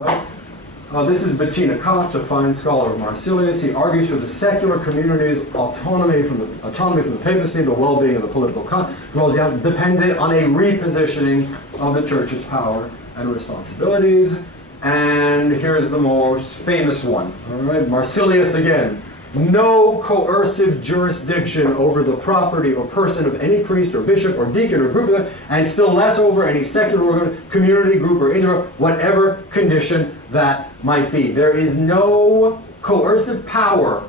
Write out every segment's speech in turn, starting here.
This is Bettina Koch, a fine scholar of Marsilius. He argues for the secular community's autonomy from the papacy, the well-being of the political world, dependent on a repositioning of the church's power and responsibilities. And here's the most famous one. All right, Marsilius again. No coercive jurisdiction over the property or person of any priest or bishop or deacon or group, and still less over any secular community, group, or individual, whatever condition that might be. There is no coercive power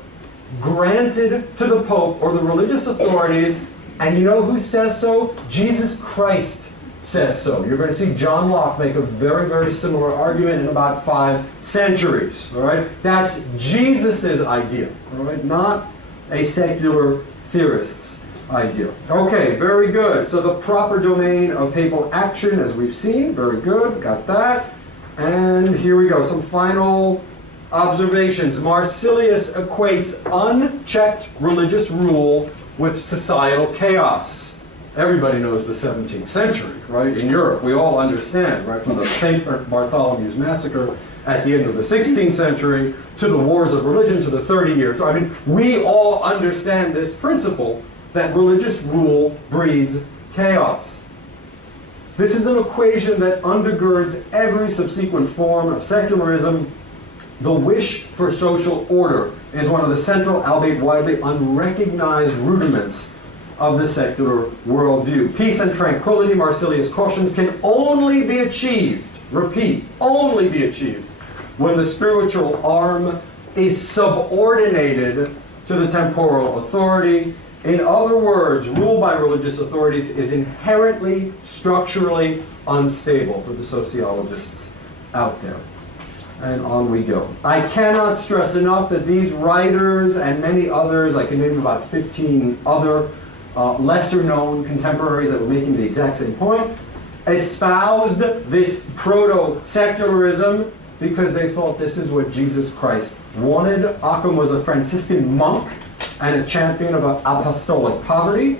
granted to the Pope or the religious authorities, and you know who says so? Jesus Christ says so. You're going to see John Locke make a very, very similar argument in about 5 centuries. All right, that's Jesus's idea. All right, not a secular theorist's idea. Okay, very good. So the proper domain of papal action, as we've seen, very good. Got that. And here we go. Some final observations. Marsilius equates unchecked religious rule with societal chaos. Everybody knows the 17th century, right? In Europe, we all understand, right? From the St. Bartholomew's Massacre at the end of the 16th century to the wars of religion to the 30 years. I mean, we all understand this principle that religious rule breeds chaos. This is an equation that undergirds every subsequent form of secularism. The wish for social order is one of the central, albeit widely unrecognized rudiments of the secular worldview. Peace and tranquility, Marsilius cautions, can only be achieved, repeat, only be achieved, when the spiritual arm is subordinated to the temporal authority. In other words, rule by religious authorities is inherently, structurally unstable for the sociologists out there. And on we go. I cannot stress enough that these writers and many others, I can name about 15 other lesser-known contemporaries that were making the exact same point, espoused this proto-secularism because they thought this is what Jesus Christ wanted. Occam was a Franciscan monk and a champion of apostolic poverty.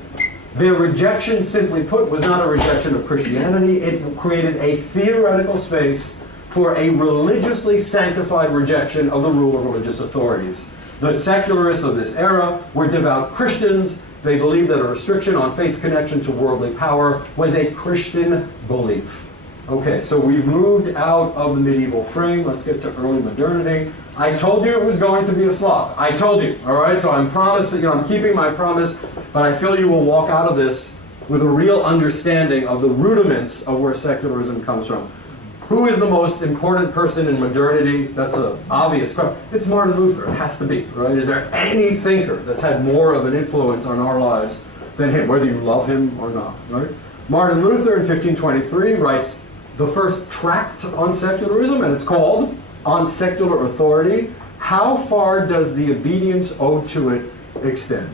Their rejection, simply put, was not a rejection of Christianity. It created a theoretical space for a religiously sanctified rejection of the rule of religious authorities. The secularists of this era were devout Christians. They believed that a restriction on faith's connection to worldly power was a Christian belief. Okay, so we've moved out of the medieval frame. Let's get to early modernity. I told you it was going to be a slog. I told you, all right? So I'm promising, I'm keeping my promise, but I feel you will walk out of this with a real understanding of the rudiments of where secularism comes from. Who is the most important person in modernity? That's an obvious question. It's Martin Luther. It has to be, right? Is there any thinker that's had more of an influence on our lives than him, whether you love him or not, right? Martin Luther in 1523 writes the first tract on secularism, and it's called On Secular Authority. How far does the obedience owed to it extend?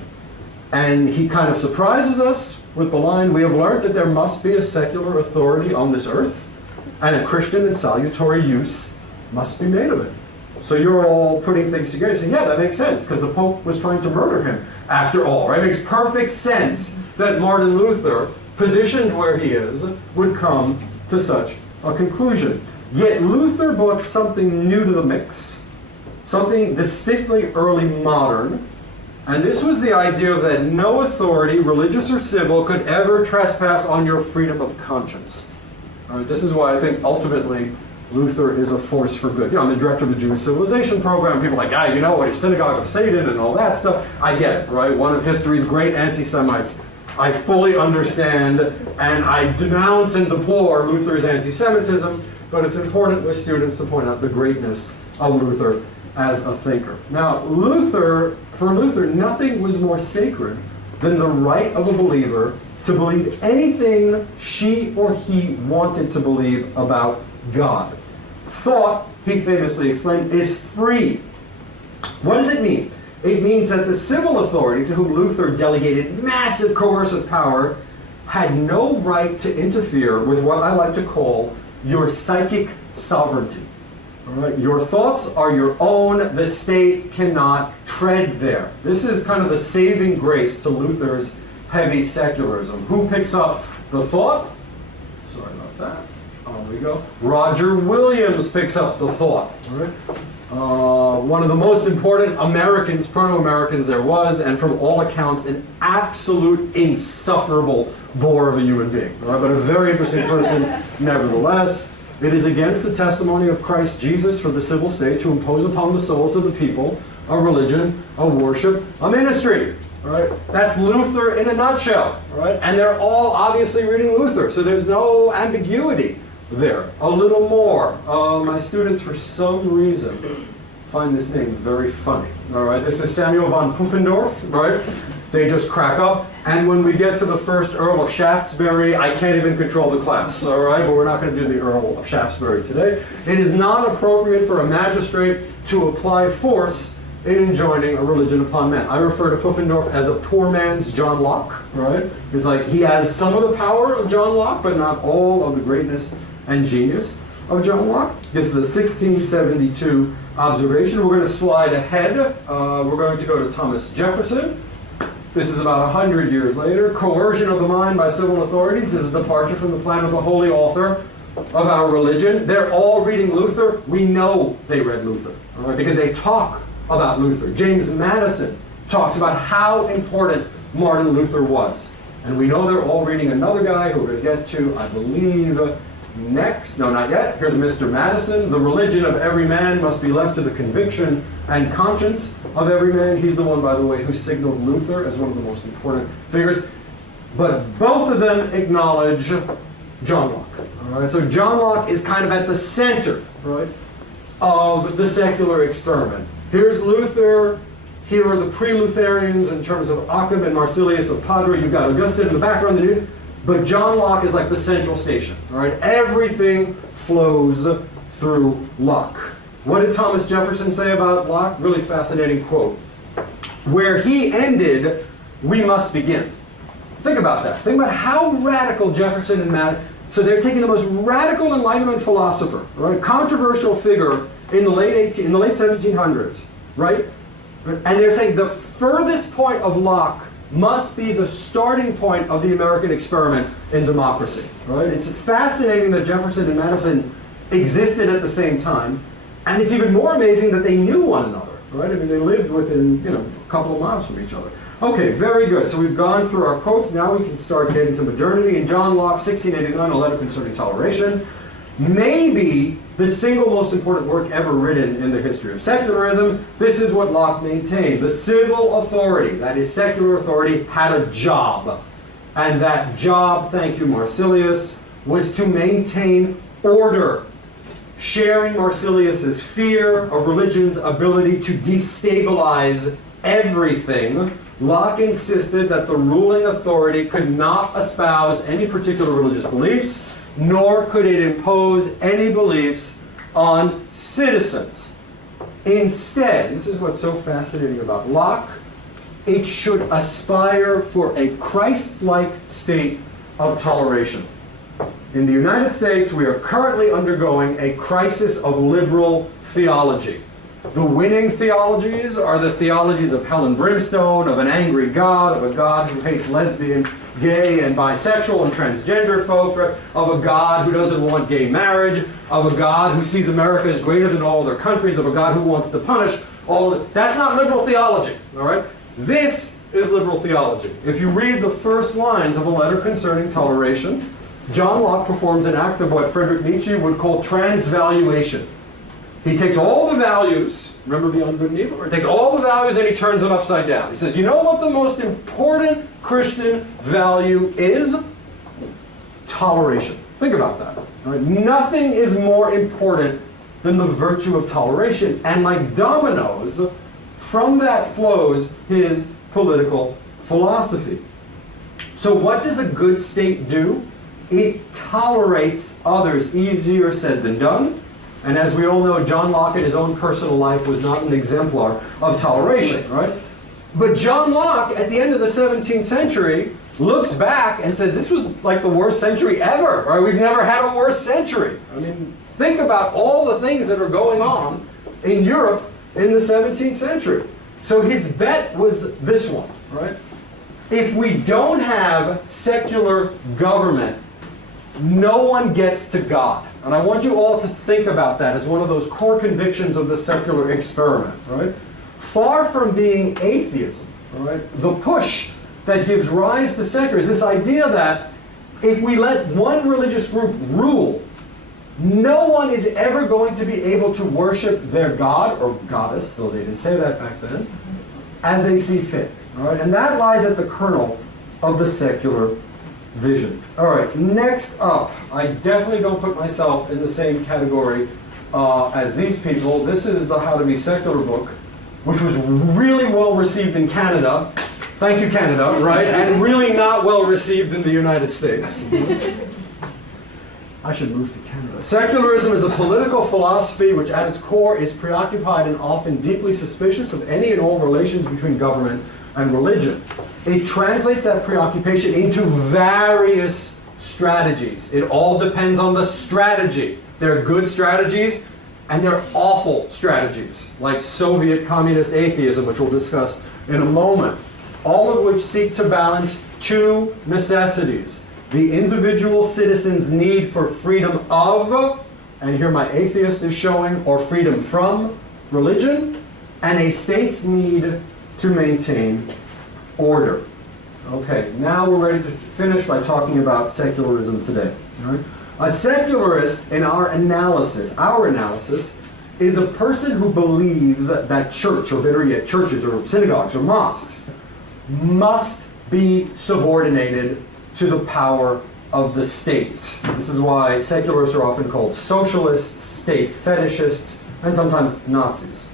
And he kind of surprises us with the line, we have learned that there must be a secular authority on this earth, and a Christian and salutary use must be made of it. So you're all putting things together saying, yeah, that makes sense, because the Pope was trying to murder him after all, right? It makes perfect sense that Martin Luther, positioned where he is, would come to such a conclusion. Yet Luther brought something new to the mix, something distinctly early modern, and this was the idea that no authority, religious or civil, could ever trespass on your freedom of conscience. All right, this is why I think ultimately Luther is a force for good. You know, I'm the director of the Jewish Civilization Program. People are like, you know what, a synagogue of Satan and all that stuff. I get it, right? One of history's great anti-Semites. I fully understand, and I denounce and deplore Luther's anti-Semitism, but it's important with students to point out the greatness of Luther as a thinker. Now, for Luther, nothing was more sacred than the right of a believer to believe anything she or he wanted to believe about God. Thought, he famously explained, is free. What does it mean? It means that the civil authority to whom Luther delegated massive coercive power had no right to interfere with what I like to call your psychic sovereignty. All right? Your thoughts are your own. The state cannot tread there. This is kind of the saving grace to Luther's heavy secularism. Who picks up the thought? Sorry about that. There we go. Roger Williams picks up the thought. All right? One of the most important Americans, proto-Americans there was, and from all accounts, an absolute insufferable bore of a human being. All right? But a very interesting person nevertheless. It is against the testimony of Christ Jesus for the civil state to impose upon the souls of the people a religion, a worship, a ministry. Right? That's Luther in a nutshell. Right? And they're all obviously reading Luther, so there's no ambiguity there. A little more. My students, for some reason, find this name very funny. All right? This is Samuel von Pufendorf. Right? They just crack up. And when we get to the first Earl of Shaftesbury, I can't even control the class. All right? But we're not going to do the Earl of Shaftesbury today. It is not appropriate for a magistrate to apply force in enjoining a religion upon men. I refer to Pufendorf as a poor man's John Locke, right? It's like he has some of the power of John Locke, but not all of the greatness and genius of John Locke. This is a 1672 observation. We're going to slide ahead. We're going to go to Thomas Jefferson. This is about 100 years later. Coercion of the mind by civil authorities. This is a departure from the plan of the holy author of our religion. They're all reading Luther. We know they read Luther, all right, because they talk about Luther. James Madison talks about how important Martin Luther was. And we know they're all reading another guy who we're going to get to, I believe, next. No, not yet. Here's Mr. Madison. The religion of every man must be left to the conviction and conscience of every man. He's the one, by the way, who signaled Luther as one of the most important figures. But both of them acknowledge John Locke. All right? So John Locke is kind of at the center, right, of the secular experiment. Here's Luther. Here are the pre-Lutherans in terms of Occam and Marsilius of Padua. You've got Augustine in the background. But John Locke is like the central station. All right? Everything flows through Locke. What did Thomas Jefferson say about Locke? Really fascinating quote. Where he ended, we must begin. Think about that. Think about how radical Jefferson and Madison. So they're taking the most radical Enlightenment philosopher, right? Controversial figure in the late 1700s, right? And they're saying the furthest point of Locke must be the starting point of the American experiment in democracy, right? It's fascinating that Jefferson and Madison existed at the same time, and it's even more amazing that they knew one another, right? I mean, they lived within, a couple of miles from each other. Okay, very good. So we've gone through our quotes. Now we can start getting to modernity. In John Locke, 1689, A Letter Concerning Toleration, maybe the single most important work ever written in the history of secularism. This is what Locke maintained. The civil authority, that is secular authority, had a job. And that job, thank you Marsilius, was to maintain order. Sharing Marsilius's fear of religion's ability to destabilize everything, Locke insisted that the ruling authority could not espouse any particular religious beliefs, nor could it impose any beliefs on citizens. Instead, this is what's so fascinating about Locke, it should aspire for a Christ-like state of toleration. In the United States, we are currently undergoing a crisis of liberal theology. The winning theologies are the theologies of hell and brimstone, of an angry God, of a God who hates lesbian, gay, and bisexual and transgendered folks, right? Of a God who doesn't want gay marriage, of a God who sees America as greater than all other countries, of a God who wants to punish all of it. That's not liberal theology, all right? This is liberal theology. If you read the first lines of A Letter Concerning Toleration, John Locke performs an act of what Friedrich Nietzsche would call transvaluation. He takes all the values, remember Beyond Good and Evil? He takes all the values and he turns them upside down. He says, you know what the most important Christian value is? Toleration. Think about that. All right? Nothing is more important than the virtue of toleration. And like dominoes, from that flows his political philosophy. So what does a good state do? It tolerates others. Easier said than done. And as we all know, John Locke in his own personal life was not an exemplar of toleration, right? But John Locke, at the end of the 17th century, looks back and says, this was like the worst century ever, right? We've never had a worse century. I mean, think about all the things that are going on in Europe in the 17th century. So his bet was this one, right? If we don't have secular government no one gets to God. And I want you all to think about that as one of those core convictions of the secular experiment, right? Far from being atheism, right, the push that gives rise to secularism is this idea that if we let one religious group rule, no one is ever going to be able to worship their god or goddess, though they didn't say that back then, as they see fit. All right? And that lies at the kernel of the secular vision. All right, next up, I definitely don't put myself in the same category as these people. This is the How to Be Secular book, which was really well received in Canada. Thank you, Canada, right? And really not well received in the United States. I should move to Canada. Secularism is a political philosophy which at its core is preoccupied and often deeply suspicious of any and all relations between government and religion. It translates that preoccupation into various strategies. It all depends on the strategy. There are good strategies and there are awful strategies, like Soviet communist atheism, which we'll discuss in a moment, all of which seek to balance two necessities: the individual citizen's need for freedom of, and here my atheist is showing, or freedom from religion, and a state's need to maintain order. Okay, now we're ready to finish by talking about secularism today. All right? A secularist, in our analysis, is a person who believes that church, or better yet, churches or synagogues or mosques, must be subordinated to the power of the state. This is why secularists are often called socialists, state fetishists, and sometimes Nazis.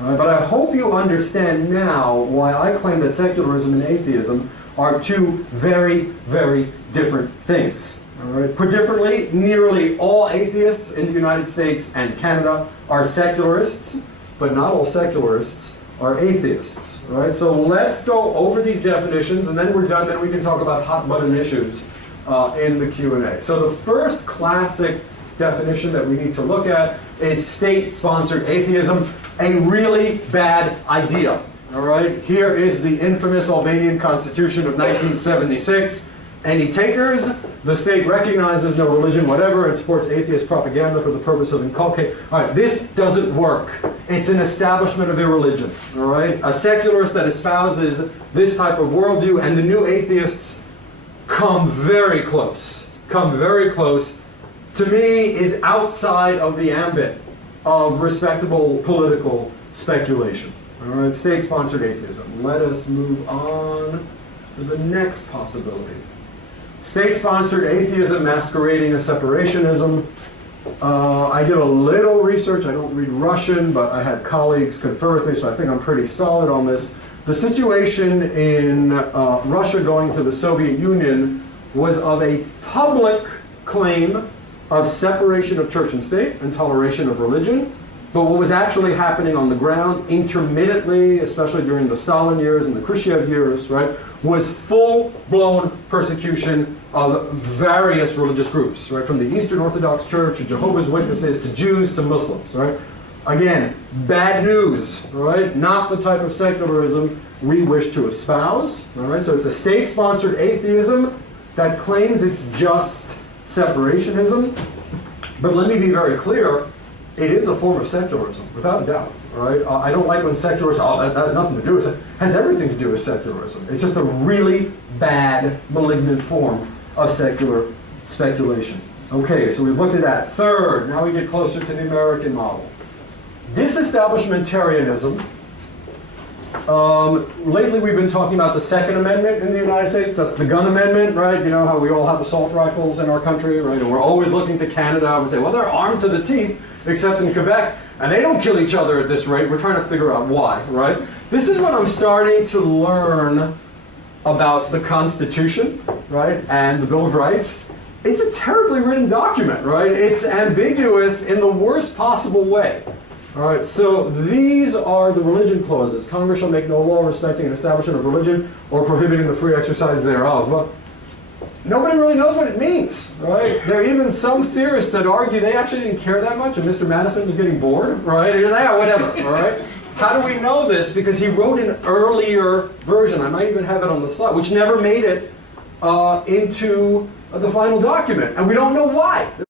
But I hope you understand now why I claim that secularism and atheism are two very, very different things. All right? Put differently, nearly all atheists in the United States and Canada are secularists, but not all secularists are atheists. All right? So let's go over these definitions, and then we're done. Then we can talk about hot-button issues in the Q&A. So the first classic definition that we need to look at is state-sponsored atheism, a really bad idea. All right? Here is the infamous Albanian Constitution of 1976. Any takers? The state recognizes no religion whatever and supports atheist propaganda for the purpose of inculcating. All right, this doesn't work. It's an establishment of irreligion. All right? A secularist that espouses this type of worldview, and the new atheists come very close, to me, is outside of the ambit of respectable political speculation. All right, state-sponsored atheism. Let us move on to the next possibility. State-sponsored atheism masquerading as separationism. I did a little research. I don't read Russian, but I had colleagues confer with me, so I think I'm pretty solid on this. The situation in Russia going to the Soviet Union was of a public claim of separation of church and state and toleration of religion. But what was actually happening on the ground intermittently, especially during the Stalin years and the Khrushchev years, right, was full-blown persecution of various religious groups, right, from the Eastern Orthodox Church to Jehovah's Witnesses to Jews to Muslims, right? Again, bad news, right? Not the type of secularism we wish to espouse, all right? So it's a state-sponsored atheism that claims it's just separationism. But let me be very clear, it is a form of secularism, without a doubt, right? I don't like when secularists, that has nothing to do with it. It has everything to do with secularism. It's just a really bad, malignant form of secular speculation. Okay, so we've looked at that. Third, now we get closer to the American model. Disestablishmentarianism. Lately we've been talking about the Second Amendment in the United States. That's the gun amendment, right? You know how we all have assault rifles in our country, right? And we're always looking to Canada and we say, well, they're armed to the teeth, except in Quebec, and they don't kill each other at this rate. We're trying to figure out why, right? This is what I'm starting to learn about the Constitution, right, and the Bill of Rights. It's a terribly written document, right? It's ambiguous in the worst possible way. All right, so these are the religion clauses. Congress shall make no law respecting an establishment of religion or prohibiting the free exercise thereof. Nobody really knows what it means, right? There are even some theorists that argue they actually didn't care that much and Mr. Madison was getting bored, right? He was like, yeah, whatever, all right? How do we know this? Because he wrote an earlier version, I might even have it on the slide, which never made it into of the final document, and we don't know why.